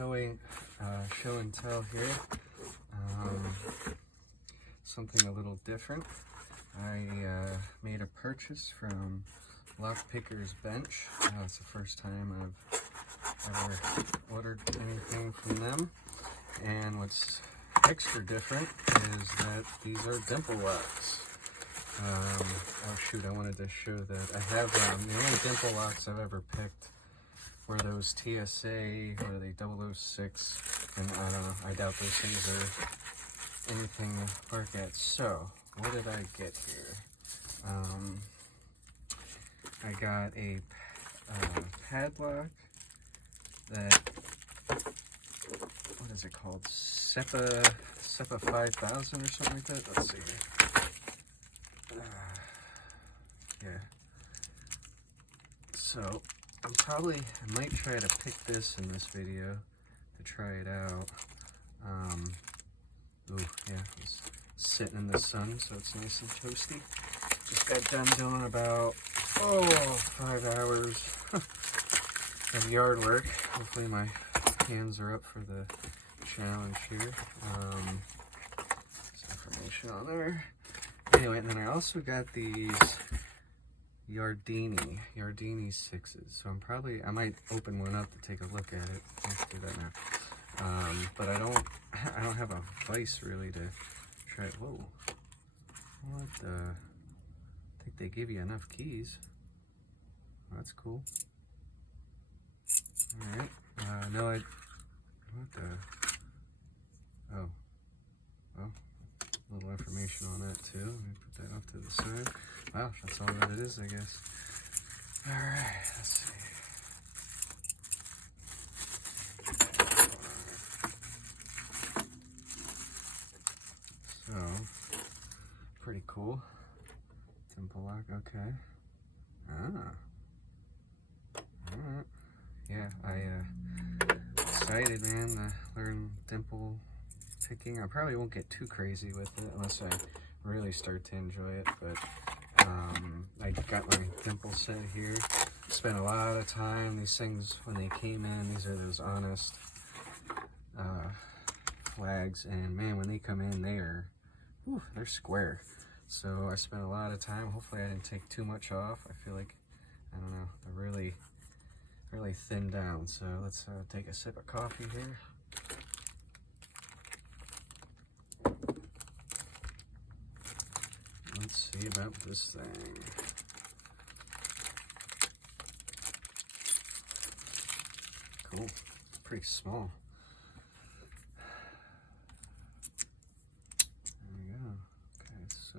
show and tell here. Something a little different. I made a purchase from Lockpicker's Bench. It's the first time I've ever ordered anything from them. And what's extra different is that these are Dimple locks. Oh shoot, I wanted to show that. I have the only Dimple locks I've ever picked were those TSA, what are they, 006, and I don't know, I doubt those things are anything to work at. So, what did I get here? I got a padlock that, what is it called? SEPA 5000 or something like that? Let's see here. Yeah. So, I might try to pick this in this video to try it out. Ooh, yeah, it's sitting in the sun, so it's nice and toasty. Just got done doing about, 5 hours of yard work. Hopefully my hands are up for the challenge here. Some information on there. Anyway, and then I also got these Yardini 6s. So I might open one up to take a look at it. Let's do that now. But I don't have a vise really to try it. Whoa. What the? I think they give you enough keys. That's cool. Alright. No, what the? Oh. Well, a little information on that too. Let me put that off to the side. Wow, that's all that it is, I guess. Alright, let's see. So, pretty cool. Dimple lock, okay. Alright. Yeah, excited, man, to learn dimple picking. I probably won't get too crazy with it unless I really start to enjoy it, but I got my dimple set here. Spent a lot of time. These things, when they came in, these are those honest flags, and man, when they come in, they're square. So I spent a lot of time. Hopefully I didn't take too much off. I feel like, I don't know, they're really thinned down. So let's take a sip of coffee here. Let's see about this thing. Cool. Pretty small. There we go. Okay, so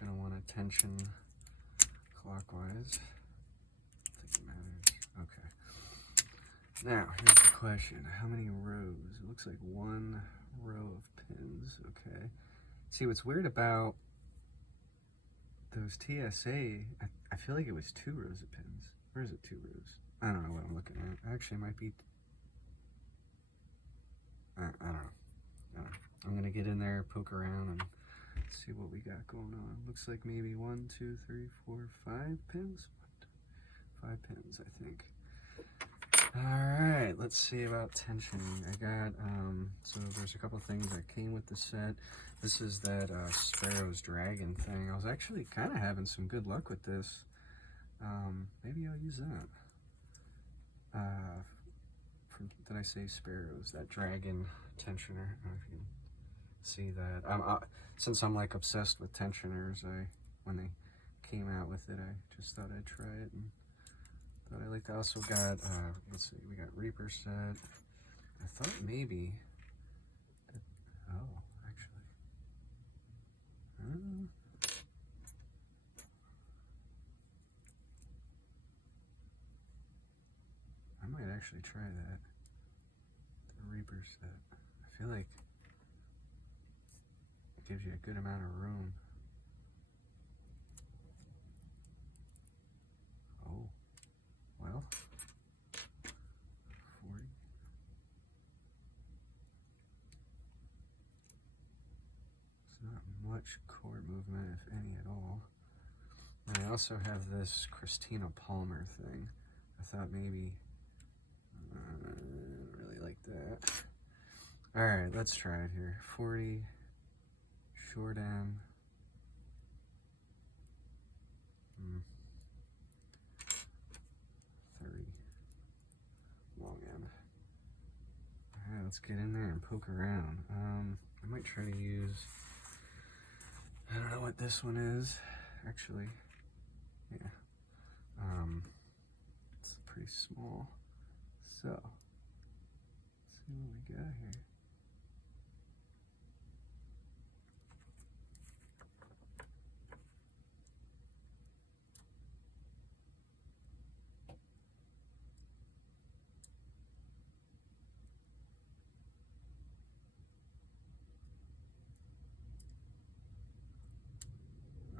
gonna want to tension clockwise. I think it matters. Okay. Now, here's the question. How many rows? It looks like 1 row of pins. Okay. See, what's weird about those TSA, I feel like it was 2 rows of pins. Or is it 2 rows? I don't know what I'm looking at. Actually, it might be, I don't know. I'm gonna get in there, poke around, and see what we got going on. Looks like maybe 1, 2, 3, 4, 5 pins. 5 pins, I think. All right, let's see about tensioning. I got, so there's a couple things that came with the set. This is that Sparrow's Dragon thing. I was actually kind of having some good luck with this. Maybe I'll use that. Did I say Sparrow's? That dragon tensioner. I don't know if you can see that. Since I'm like obsessed with tensioners, when they came out with it, I just thought I'd try it and thought I liked it. I also got, let's see, we got Reaper set. I thought maybe, actually, I might actually try that. The Reaper set. I feel like it gives you a good amount of room. Oh, well, 40. It's not much cord movement, if any at all. And I also have this Christina Palmer thing. I thought maybe, I don't really like that. All right, let's try it here. 40 short end. 30 long end. All right, let's get in there and poke around. I might try to use, I don't know what this one is, actually. Yeah. It's pretty small. So, let's see what we got here.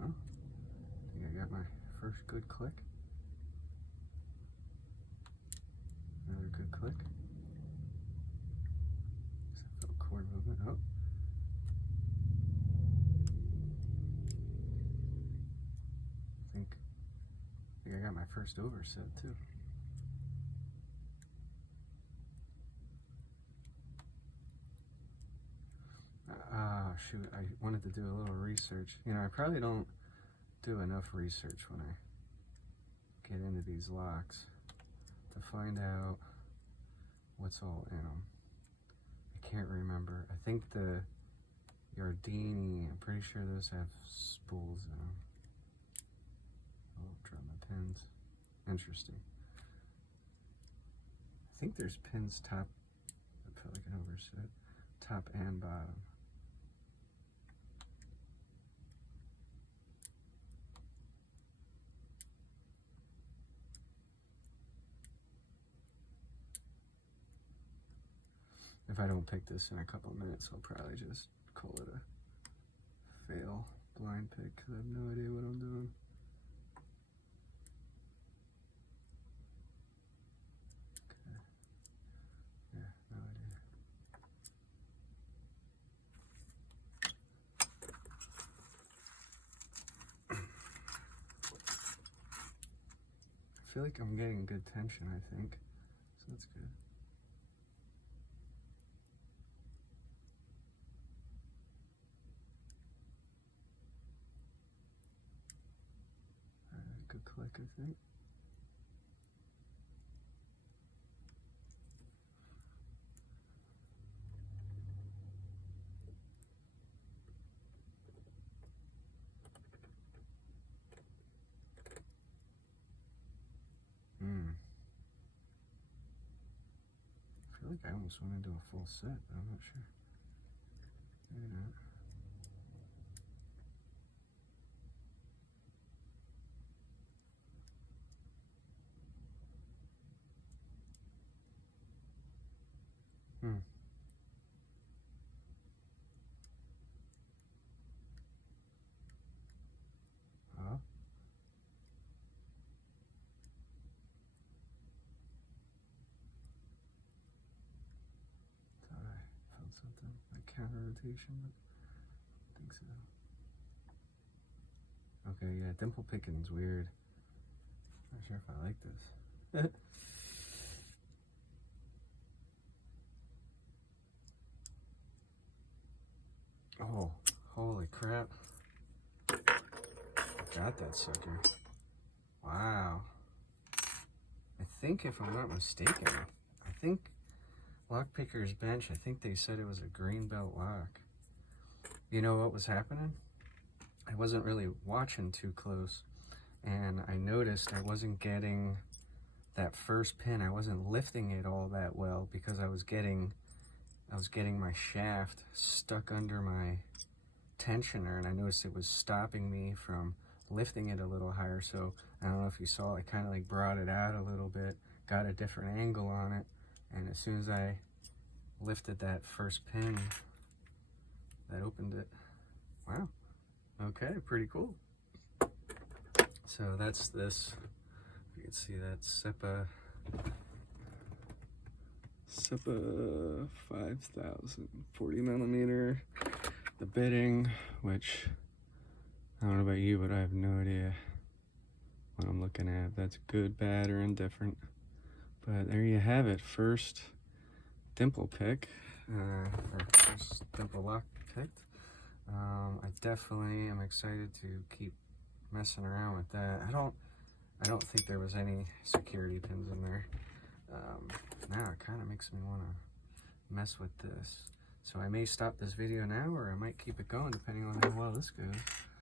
Oh, I think I got my first good click. Another good click. Just a little cord movement. Oh. I think I got my first overset too. Shoot, I wanted to do a little research. You know, I probably don't do enough research when I get into these locks to find out what's all in them. I can't remember. I think the Yardini, I'm pretty sure those have spools in them. Oh, drop my pins. Interesting. I think there's pins top, I feel like an overset, top and bottom. If I don't pick this in a couple minutes, I'll probably just call it a fail blind pick because I have no idea what I'm doing. Okay. Yeah, no idea. I feel like I'm getting good tension, I think, so that's good. Good click, I think. I feel like I almost went into a full set, but I'm not sure. Maybe not. Huh? Thought I felt something, like counter rotation, but I don't think so. Okay, yeah, dimple picking's weird. Not sure if I like this. Oh, holy crap. Got that sucker. Wow. I think, if I'm not mistaken, I think Lockpicker's bench, I think they said it was a green belt lock. You know what was happening? I wasn't really watching too close, and I noticed I wasn't getting that first pin. I wasn't lifting it all that well because I was getting my shaft stuck under my tensioner, and I noticed it was stopping me from lifting it a little higher. So I don't know if you saw, I kind of like brought it out a little bit, got a different angle on it, and as soon as I lifted that first pin, that opened it. Wow. Okay, pretty cool. So that's this. You can see that SEPA 5000, 40 millimeter. The bitting, which I don't know about you, but I have no idea what I'm looking at. That's good, bad, or indifferent. But there you have it. First Dimple pick, or first Dimple lock picked. I definitely am excited to keep messing around with that. I don't think there was any security pins in there. Now it kind of makes me want to mess with this. So I may stop this video now, or I might keep it going depending on how well this goes.